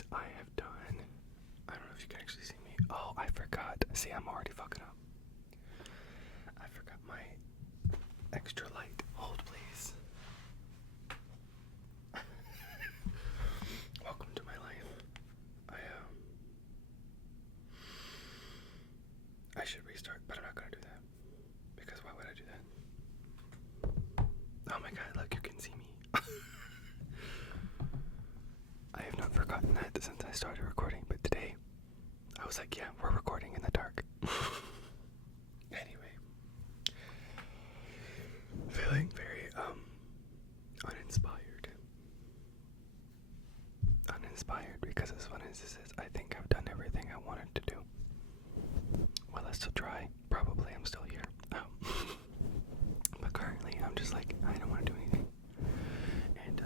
these I have done. I don't know if you can actually see me. Oh, I forgot. See, I'm already fucking up. I forgot my extra light. Hold, please. Welcome to my life. I should restart, but I'm not gonna do that. Because why would I do that? Oh my god, look, you can see me. I have not forgotten that since I started recording, but today I was like, yeah, we're recording in the dark. Anyway, feeling very uninspired. Uninspired because as fun as this is, I think I've done everything I wanted to do. Well, I still try. Probably I'm still here. But currently I'm just like, I don't want to do anything. And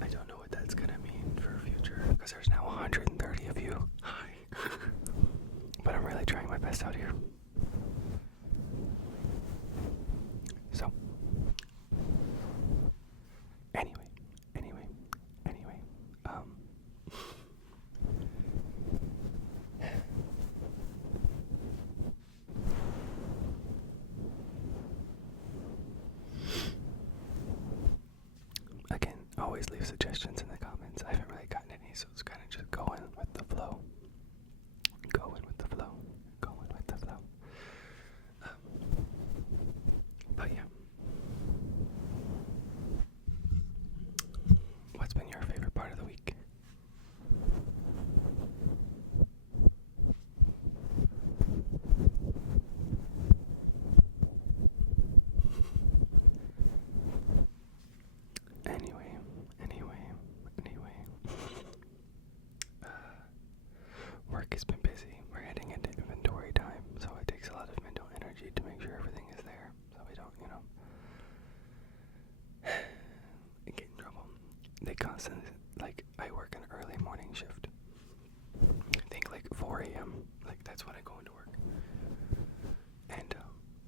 I don't know what that's gonna mean for future, because there's now 130 of you. Hi. But I'm really trying my best out here. So, anyway, again, always leave suggestions in the comments. I haven't really gotten any, so it's kind of just going with the flow. Going with the flow. Going with the flow. But yeah. What's been your favorite part of the week? Anyway. Work has been busy. We're heading into inventory time, so it takes a lot of mental energy to make sure everything is there, so we don't, get in trouble. They constantly, I work an early morning shift. I think 4 a.m. That's when I go into work. And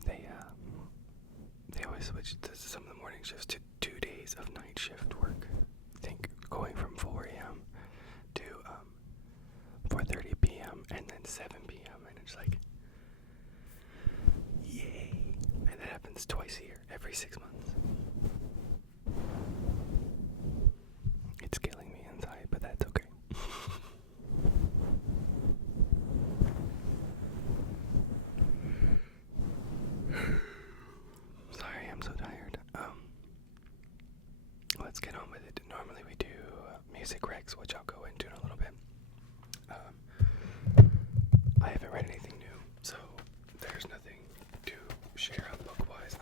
they always switch some of the morning shifts to 2 days of night shift work. I think going from 4 a.m. to 4:30 p.m. and then 7 p.m. and it's like, yay! And that happens twice a year, every 6 months. It's killing me inside, but that's okay. Sorry, I'm so tired. Let's get on with it. Normally we do music recs, which I'll go into in a little bit. I haven't read anything new, so there's nothing to share on book-wise.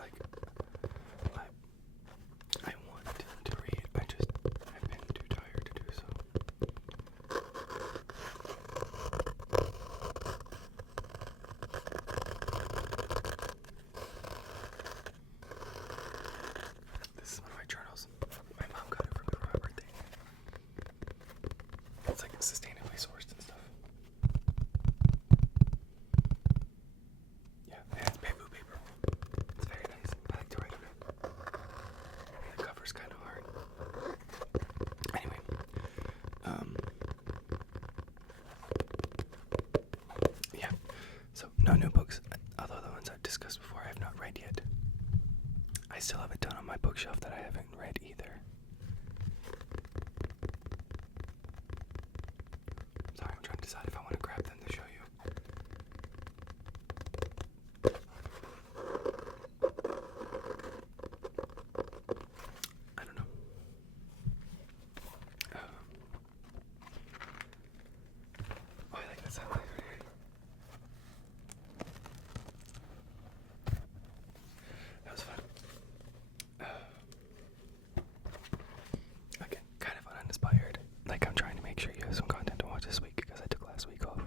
I want to read, I just have been too tired to do so. This is one of my journals. My mom got it for me for my birthday. It's sustainably sourced and stuff. Yeah, and it's bamboo paper. It's very nice. I like to write on it. The cover's kind of hard. Anyway, yeah. So no new books, although the ones I've discussed before I have not read yet. I still have a ton on my bookshelf that I haven't read either. Sorry, I'm trying to decide if I want to grab them to show you. I don't know. Oh, I like that sound. That was fun. Again, kind of uninspired. I'm trying to make sure you have some content to watch this week because I took last week off.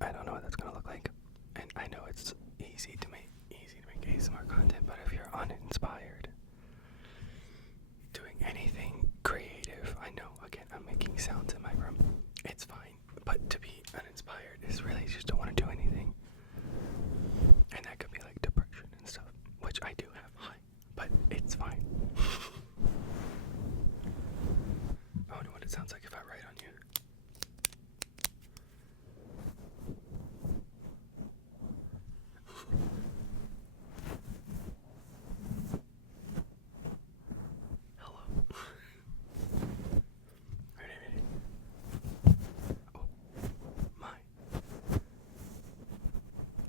I don't know what that's gonna look like, and I know it's easy to make ASMR content, but if you're uninspired, doing anything creative, I know. Again, I'm making sounds in my room. It's fine, but to be uninspired is really just don't want to do anything, and that could be depression and stuff, which I do have. But it's fine. it sounds like if I write on you. Hello. Ready? Oh, my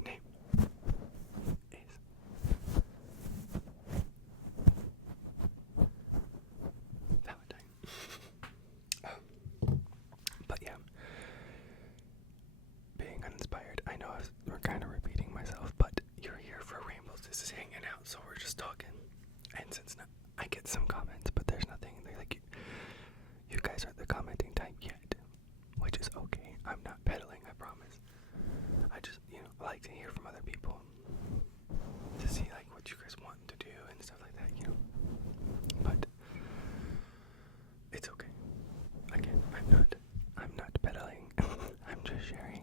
name is Valentine. But yeah, being uninspired. I know we're kind of repeating myself, but you're here for rambles. This is hanging out, so we're just talking. And since I get some comments, but there's nothing like you guys aren't the commenting type yet, which is okay. I'm not peddling, I promise. I just like to hear from other people to see like what you guys want to do and stuff like that, But it's okay. Again, I'm not peddling. I'm just sharing.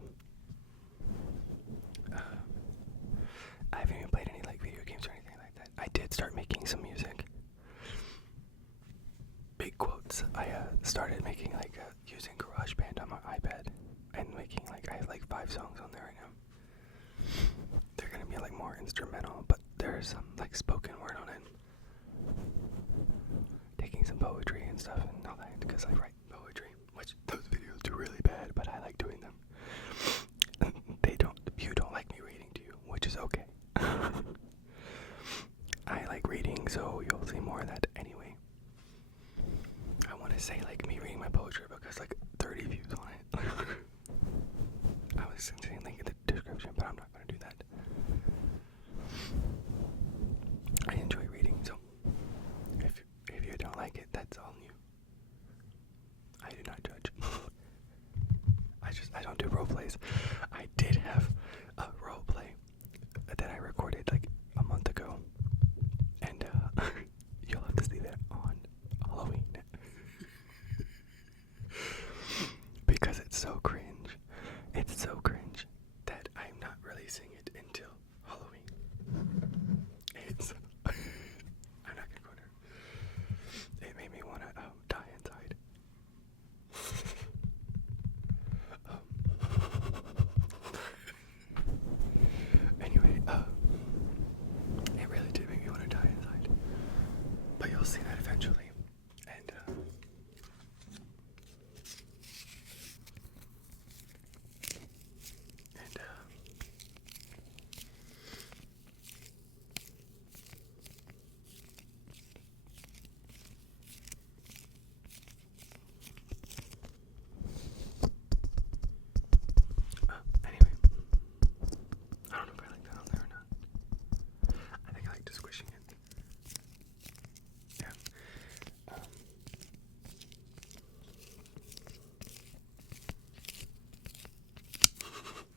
I haven't even played any like video games or anything like that. I did start making some music. Big quotes. I started making like using GarageBand on my iPad and making like I have like 5 songs on there right now. They're gonna be like more instrumental, but there's some like spoken word on it. Taking some poetry and stuff and all that because I write poetry, which those videos do really bad, but I like doing them. You don't like me reading to you, which is okay. I like reading, so you'll see more of that anyway. I want to say like me reading my poetry because like 30 views on it. I was saying link in the description, but I'm not going to do that. I enjoy reading, so if you don't like it, that's all you. I do not judge. I don't do role plays. I did have a role play that I recorded like a month ago, and you'll have to see that on Halloween because it's so cringe. It's so cringe that I'm not releasing it until Halloween. I'm not gonna go there. It made me want to die inside. Anyway, it really did make me want to die inside. But you'll see that eventually. And anyway, I don't know if I like that on there or not. I think I like just squishing it. Yeah.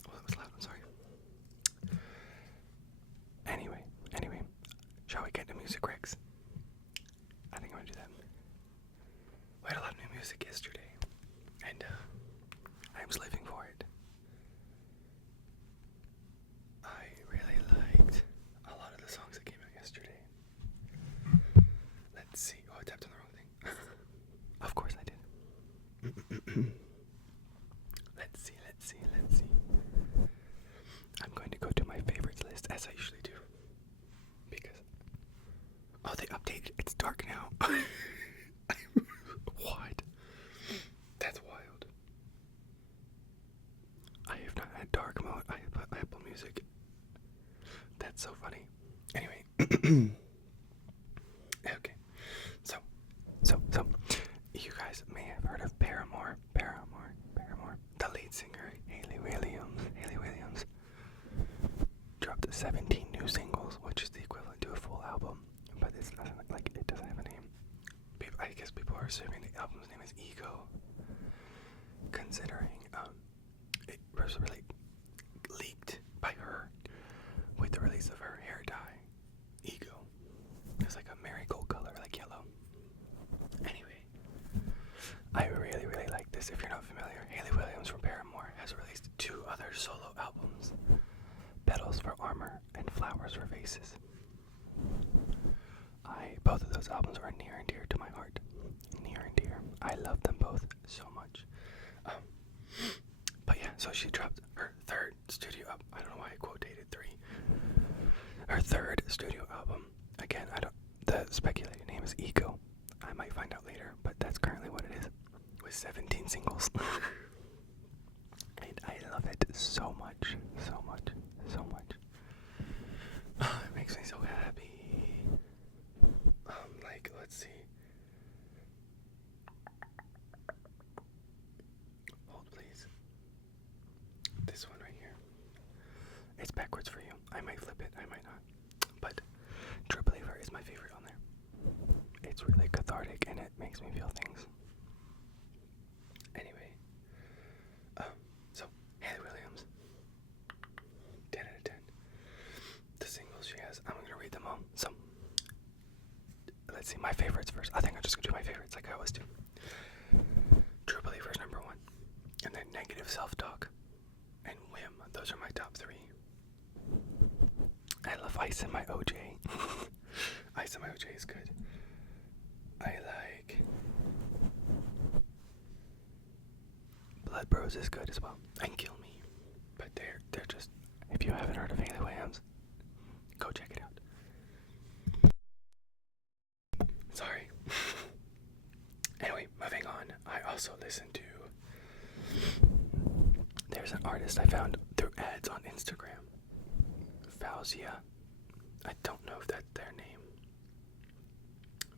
Well, that was loud. I'm sorry. Anyway, shall we get to music Rex? I think I'm gonna do that. We had a lot of new music yesterday, and I was living for it. I really liked a lot of the songs that came out yesterday. Let's see. Oh, I tapped on the wrong thing. Of course I did. Let's see. I'm going to go to my favorites list, as I usually do. Because... oh, they updated. It's dark now. What? That's wild. I have not had dark mode. I have Apple Music. That's so funny. Anyway. Okay. So. You guys may have heard of Paramore. The lead singer, Haley Williams, dropped 17 new singles, which is the equivalent to a full album. But it's not like it doesn't have a name. I guess people are assuming the album's name is Ego, considering it was really leaked by her with the release of her hair dye, Ego. It's like a marigold color, like yellow. Anyway, I really like this. If you're not familiar, Haley Williams from Paramore has released 2 other solo albums, Petals for Armor and Flowers for Faces. Both of those albums are near and dear to my heart. Near and dear. I love them both. so she dropped her third studio album. I don't know why I quoted 3. Her third studio album. Again, the speculated name is Ego. I might find out later, but that's currently what it is. With 17 singles. And I love it so much, so much, so much. Oh, it makes me so happy. Like, let's see. Hold, please. This one right here. It's backwards for you. I might flip it, I might not. But True Believer is my favorite on there. It's really cathartic and it makes me feel things. Anyway. So, Haley Williams. 10 out of 10. The singles she has, I'm gonna read them all. So, let's see, my favorites first. I think I'm just gonna do my favorites like I always do. True Believer's number 1. And then Negative Self-Talk and Whim. Those are my top 3. I love Ice in My OJ. Ice in My OJ is good. I like Blood Bros is good as well. And Kill Me. But they're just, if you haven't heard of Haley Williams, go check it out. Sorry. Anyway, moving on. I also listen to, there's an artist I found through ads on Instagram. Fauzia. I don't know if that's their name.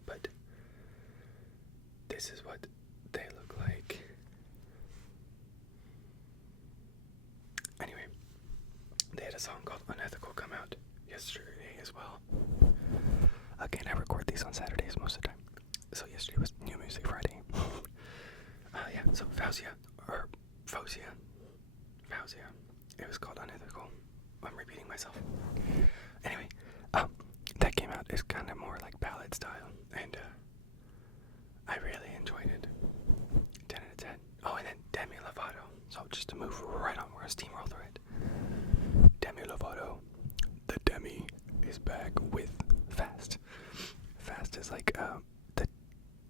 But this is what they look like. Anyway, they had a song called Unethical come out yesterday as well. Again, I record these on Saturdays most of the time. So yesterday was New Music Friday. Yeah, so Fauzia. It was called Unethical. I'm repeating myself. Anyway, that came out. It's kind of more like ballad style, and I really enjoyed it. 10 out of 10. Oh, and then Demi Lovato. So just to move right on, we're gonna steamroll through it. Demi Lovato. The Demi is back with Fast. Fast is like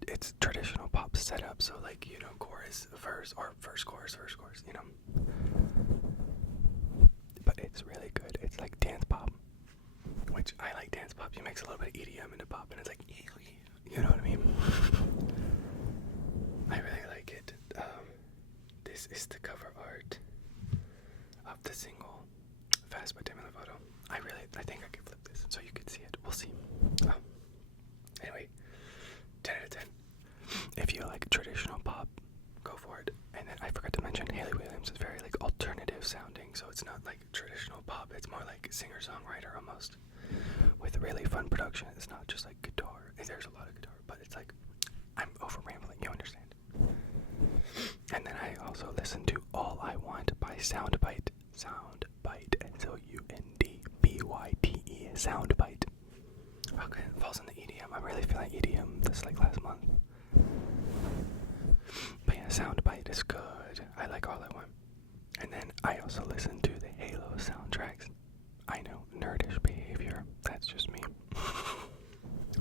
it's traditional pop setup, so like, you know, chorus, verse, or verse, chorus, you know. But it's really good. It's like dance pop, which I like dance pop. You mix a little bit of EDM into pop, and it's like, you know what I mean? I really like it. This is the cover art of the single Fast by Demi Lovato. I think I can flip this so you can see it. We'll see. Anyway, 10 out of 10. If you like traditional pop, go for it. And then I forgot to mention, Haley Williams is very like alternative sounding, so it's not like traditional pop. It's more like singer-songwriter almost, with really fun production. It's not just like guitar. There's a lot of guitar, but it's like, I'm over rambling. You understand? And then I also listened to All I Want by Soundbite. Soundbite. SOUNDBYTE. Soundbite. Okay, it falls in the EDM. I'm really feeling EDM this like last month. But yeah, Soundbite is good. I like All I Want. And then I also listen to the Halo soundtracks. I know, nerdish behavior. That's just me.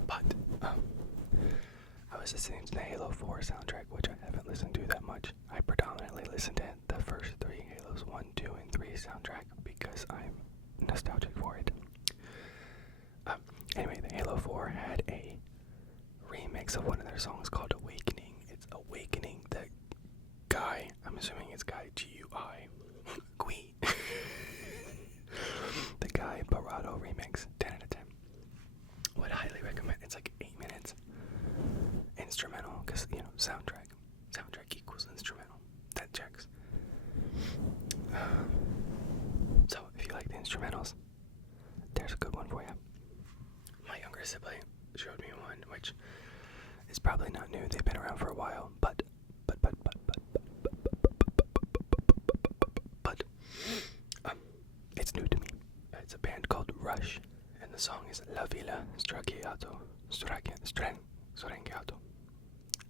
But I was listening to the Halo 4 soundtrack, which I haven't listened to that much. I predominantly listened to the first 3 Halos 1, 2, and 3 soundtrack because I'm nostalgic for it. Anyway, the Halo 4 had a remix of one of their songs called Awakening. It's Awakening. The guy, I'm assuming it's guy, G-U-I, Gui. The Guy Barato remix, 10 out of 10. Would highly recommend. It's like 8 minutes. Instrumental, because, you know, soundtrack equals instrumental. That checks. So, if you like the instrumentals, there's a good one for you. My younger sibling showed me one, which is probably not new. They've been around for a while, but it's new to me. It's a band called Rush, and the song is La Villa Strangiato.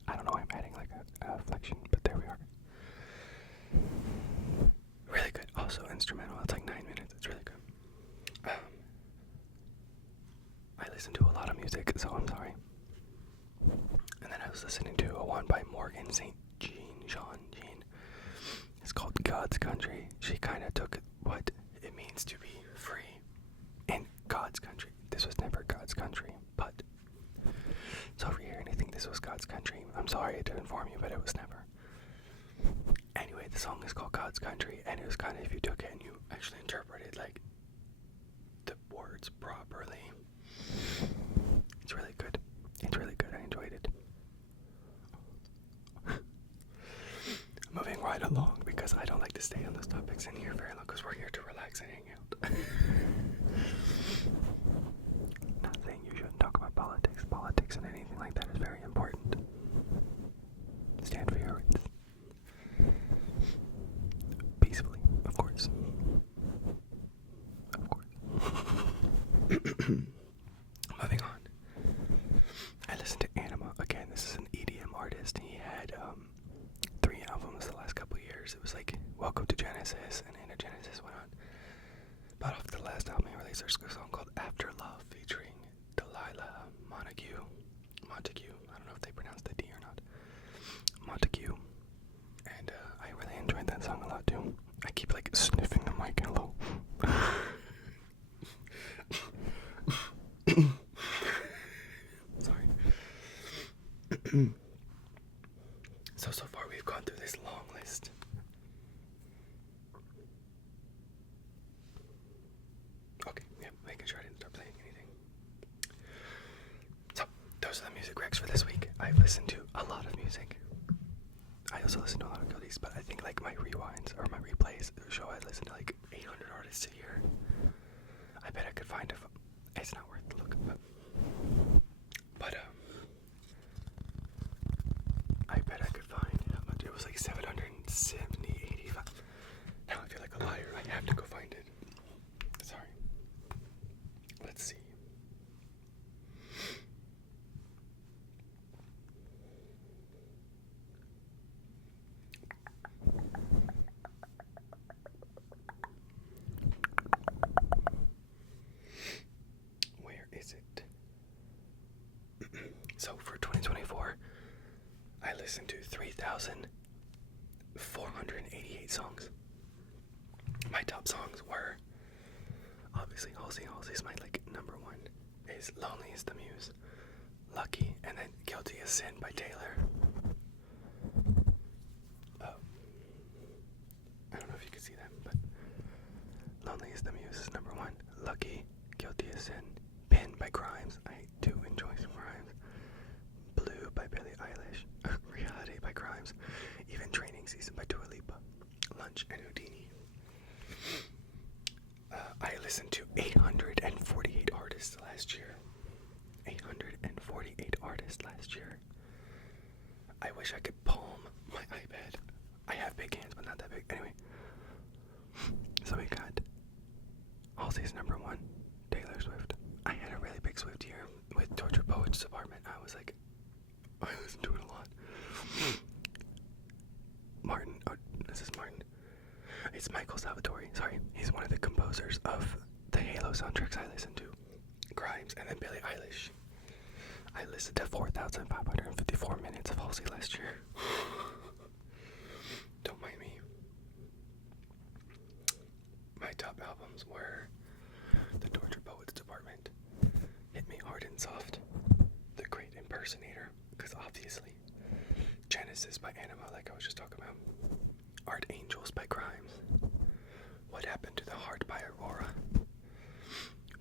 I don't know why I'm adding like a flexion, but there we are. Really good. Also instrumental. It's like 9 minutes. It's really good. I listen to a lot of music, so I'm sorry. And then I was listening to a one by Morgan St. Jean. It's called God's country. She kind of took what it means to be free in God's country. This was never God's country, but it's over here and I think this was God's country. I'm sorry to inform you, but it was never. Anyway, the song is called God's Country, and it was kind of, if you took it and you actually interpreted like the words properly, it's really good. It's really good. I enjoyed it. Moving right along, because I don't like to stay on those topics in here very long, because we're here to relax and hang out. Not saying you shouldn't talk about politics. Politics and anything like that is very important. Stand for your rights. Peacefully, of course. Of course. Moving on. I listened to Anima. Again, this is an EDM artist. He had 3 albums the last couple years. It was like Welcome to Genesis, and Enter Genesis went on. But off the last album he released, there's a song called After Love featuring Delilah Montague. I don't know if they pronounce the D or not. Montague. And I really enjoyed that song a lot too. I keep like sniffing the mic. Hello. Sorry. So far we've gone through this long list. Okay, yeah, making sure I didn't start playing anything. So, those are the music recs for this week. I've listened to a lot of music. I also listen to a lot of goodies, but I think like my rewinds or my replays show I listen to like 800 artists a year. I bet I could find it's not worth the look, but I bet I could find how much. It was like 770, 85. Now I feel like a liar. I have to go find it. Sorry. Let's see. Where is it? So for 2024, I listened to 3,488 songs. My top songs were obviously Halsey's my like number one. Is Lonely is the Muse, Lucky, and then Guilty as Sin by Taylor. I don't know if you can see them, but Lonely is the Muse is number one. Lucky, Guilty as Sin, Pin by Grimes. I do enjoy some Grimes. Blue by Billie Eilish, Reality by Grimes, even Training Season by Dua Lipa, Lunch and Houdini. I listened to 848 artists last year. 848 artists last year. I wish I could palm my iPad. I have big hands, but not that big. Anyway. So we got Halsey's number one, Taylor Swift. I had a really big Swift year with Torture Poets Department. I was like, I listened to it a lot. Martin. Oh, this is Martin. It's Michael Salvatore. Sorry. He's one of the composers of the Halo soundtracks I listened to. Grimes, and then Billie Eilish. I listened to 4,554 minutes of Halsey last year. Don't mind me. My top albums were The Torture Poets Department, Hit Me Hard and Soft, The Great Impersonator, because obviously, Genesis by Anima, like I was just talking about, Art Angels by Grimes, What Happened to the Heart by Aurora,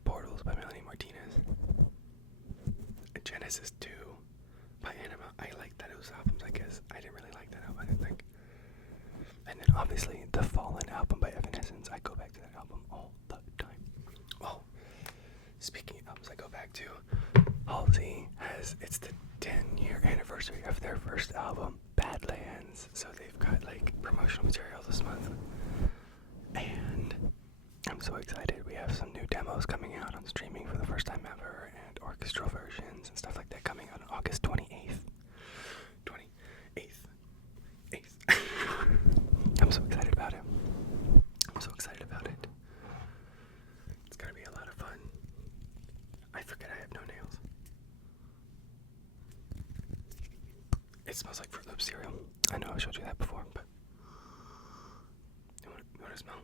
Portals by Melanie Martinez, Genesis 2 by Anima. I liked that. It was albums, I guess. I didn't really like that album, I didn't think. And then obviously the Fallen album by Evanescence. I go back to that album all the time. Oh, speaking of albums I go back to, Halsey it's the 10-year anniversary of their first album, Badlands. So they've got like promotional material this month. And I'm so excited. We have some new demos coming out on streaming for the first time ever, and orchestral versions and stuff like that coming out on August 28th. 8th. I'm so excited about it. It's gonna be a lot of fun. I forget I have no nails. It smells like Fruit Loops cereal. I know I showed you that before, but smell?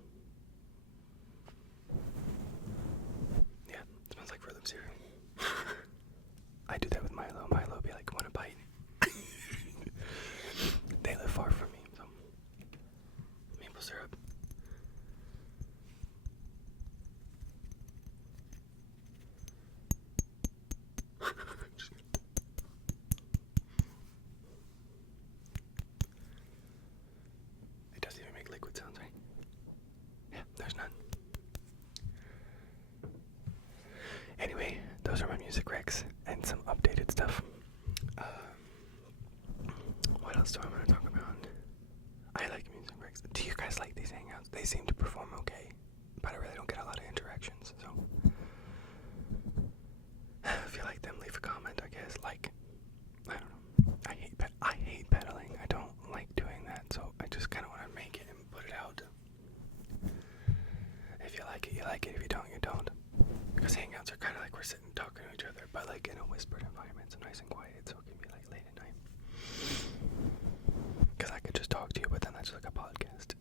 Yeah, it smells like Fruit Loop cereal. I do that with Milo. Milo will be like, want a bite? They live far from me, so maple syrup. It doesn't even make liquid sounds, right? Yeah, there's none. Anyway, those are my music recs and some updated stuff. What else do I want to talk about? I like music recs. Do you guys like these hangouts? They seem to perform okay, but I really don't get a lot of interactions, so if you like them, leave a comment, I guess. Like, I don't know. I hate pedaling. I don't like doing that, so I just kind of want to make it and put it out. If you like it, you like it. If you don't, you don't. Because hangouts are kind of like we're sitting talking to each other, but like in a whispered environment, so nice and quiet, so it can be like late at night. Because I could just talk to you, but then that's like a podcast.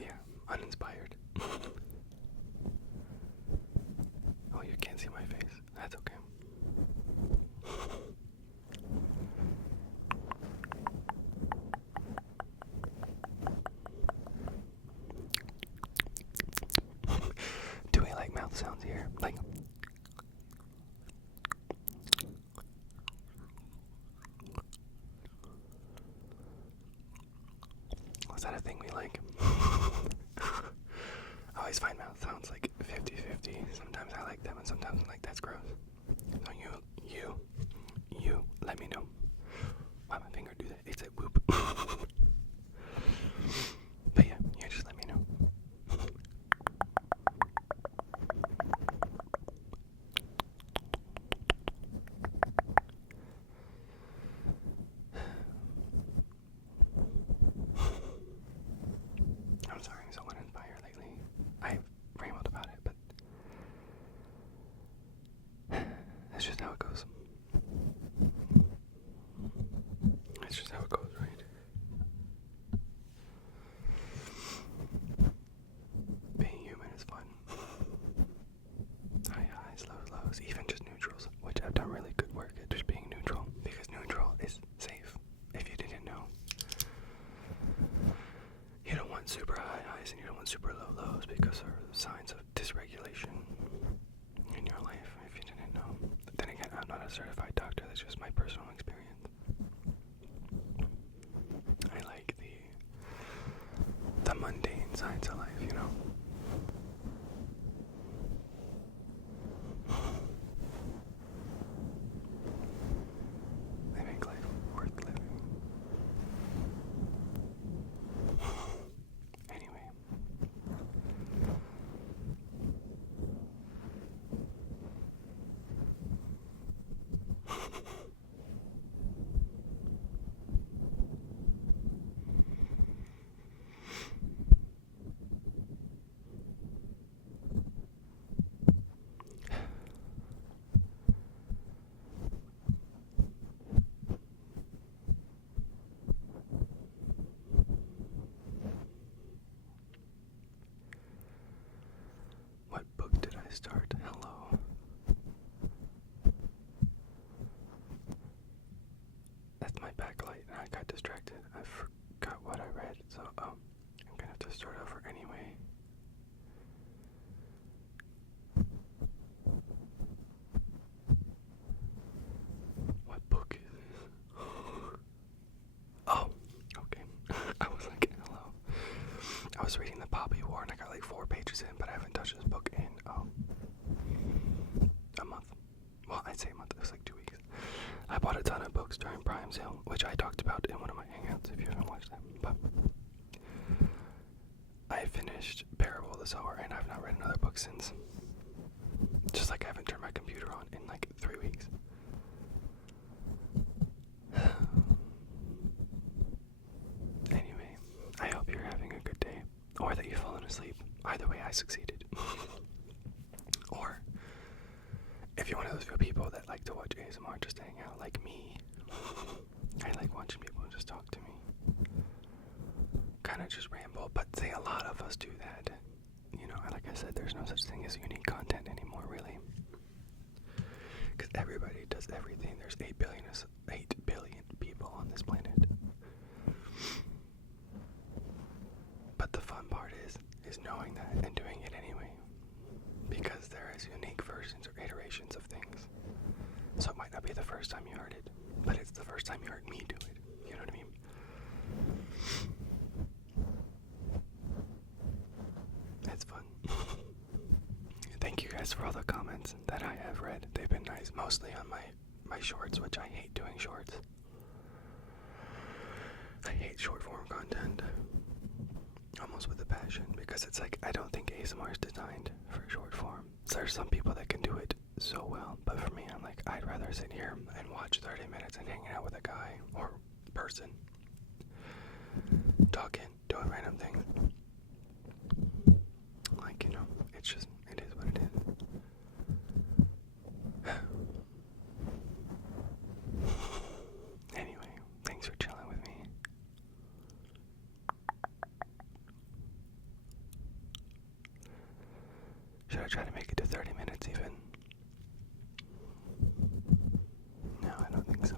Yeah, uninspired. Oh, you can't see my face. That's okay. Do we like mouth sounds here? Like, was that a thing we like? I always find mouth sounds like 50-50. Sometimes I like them and sometimes I'm like, that's gross. So you, let me know. Why my finger do that? It's a whoop. But yeah, just let me know. I'm sorry I'm so uninspired lately. I've rambled about it, but that's just how it goes. That's just how it goes, right? Being human is fun. High highs, low lows, even just neutrals, which I've done really good work at just being neutral, because neutral is safe, if you didn't know. You don't want super high highs and you don't want super low lows because they're signs of dysregulation in your life, if you didn't know. Then again, I'm not a certified doctor, that's just my personal experience. I like the mundane sides of life, you know? They make life worth living. Anyway. What book did I start? Hello. That's my backlight, and I got distracted. I forgot what I read, so I'm gonna have to start over anyway. What book is this? Oh, okay. I was like, hello. I was reading The Poppy War, and I got like 4 pages in, but I haven't touched this book in a month. Well, I'd say a month. It was like 2 weeks. I bought a ton of books during Prime Sale, which I talked about in one of my hangouts if you haven't watched them. But I finished Parable of the Sower, and I've not read another book since. Just like I haven't turned my computer on in like 3 weeks. Anyway, I hope you're having a good day, or that you've fallen asleep. Either way, I succeeded. Or, if if you're one of those people that like to watch ASMR just to hang out like me, I like watching people just talk to me. Kind of just ramble, but say a lot of us do that. You know, like I said, there's no such thing as unique content anymore, really. Because everybody does everything. There's 8 billion people on this planet. But the fun part is knowing that and doing it anyway. Because there is unique versions or iterations of things. So it might not be the first time you heard it, but it's the first time you heard me do it. You know what I mean? It's fun. Thank you guys for all the comments that I have read. They've been nice, mostly on my shorts, which I hate doing shorts. I hate short form content. Almost with a passion, because it's like, I don't think ASMR is designed for short form. So there's some people that can do it so well, but for me, I'm like, I'd rather sit here and watch 30 minutes and hanging out with a guy or person, talking, doing random things. Like, you know, it's just, it is what it is. Anyway, thanks for chilling with me. Should I try to make it to 30 minutes even? No, I don't think so.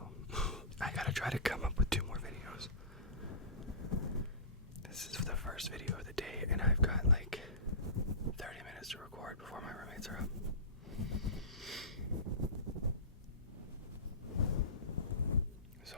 I gotta try to come up with 2 more videos. This is the first video of the day, and I've got like 30 minutes to record before my roommates are up. So,